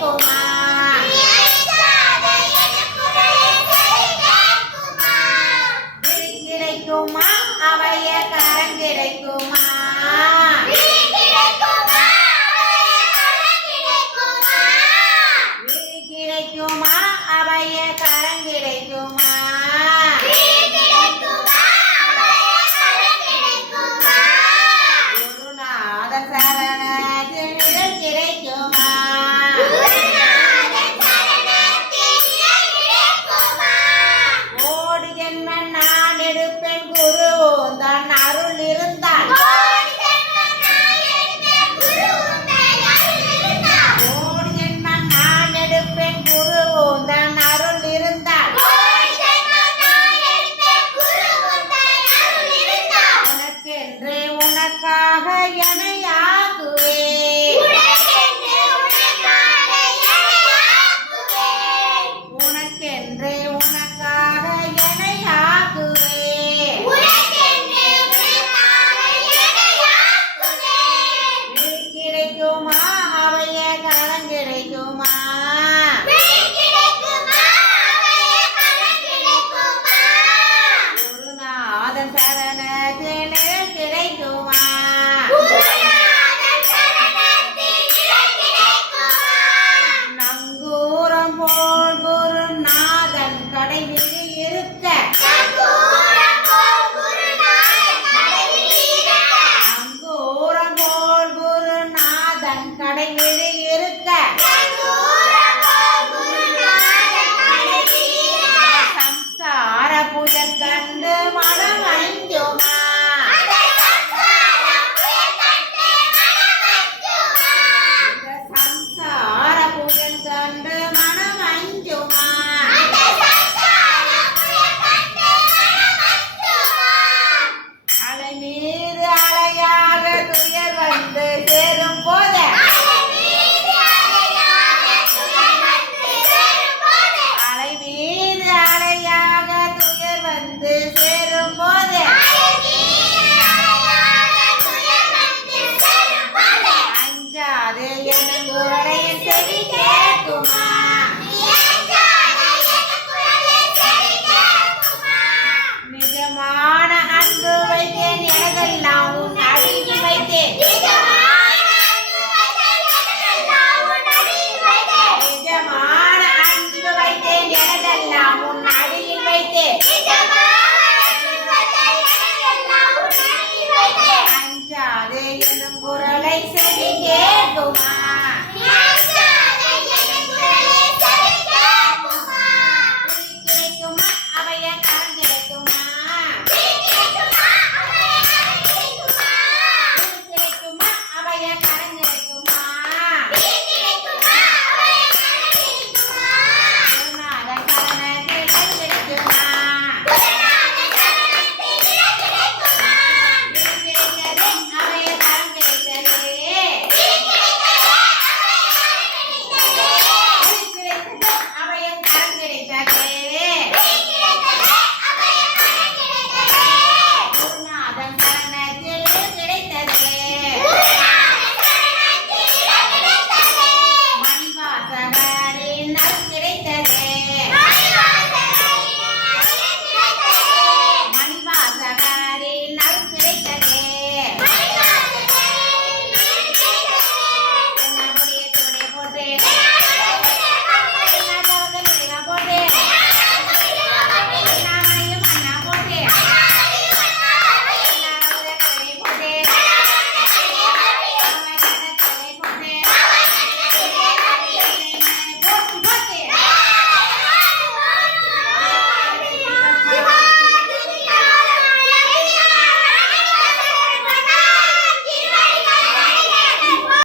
கிடைக்குமா கிடைக்குமா அவைய கரம் கிடைக்குமா கிடைக்குமா அவைய கரம் கிடைக்குமா குருநாத சரணத்தில் கிடைக்குமா கோடி ஜென்ம நான் எடுப்பேன் குரு தன் அருள் இருந்தால் கோடி ஜென்ம நான் எடுப்பேன் குரு தன் அருள் இருந்தால் உனக்கென்று உனக்காக எனையாகுவே உனக்கென்று உனக்காக எனையாகுவே கிடைக்குமா அவைய கரம் கிடைக்குமா குருநாதன் சரணத்திலே கிடைக்குமா நங்கூரம் போல் குருநாதன் கடைவிழி இருக்க நங்கூரம் போல் குருநாதன் கடைவிழி இருக்க சம்சார புயல் கண்டு மனம் அஞ்சுமா இந்த சம்சார புயல் கண்டு மனம் அஞ்சுமா அலை மீது அலையாக துயர் வந்து சேரும் போது அலை மீது அலையாக துயர் வந்து சேரும் போது அஞ்சாது எனங்குற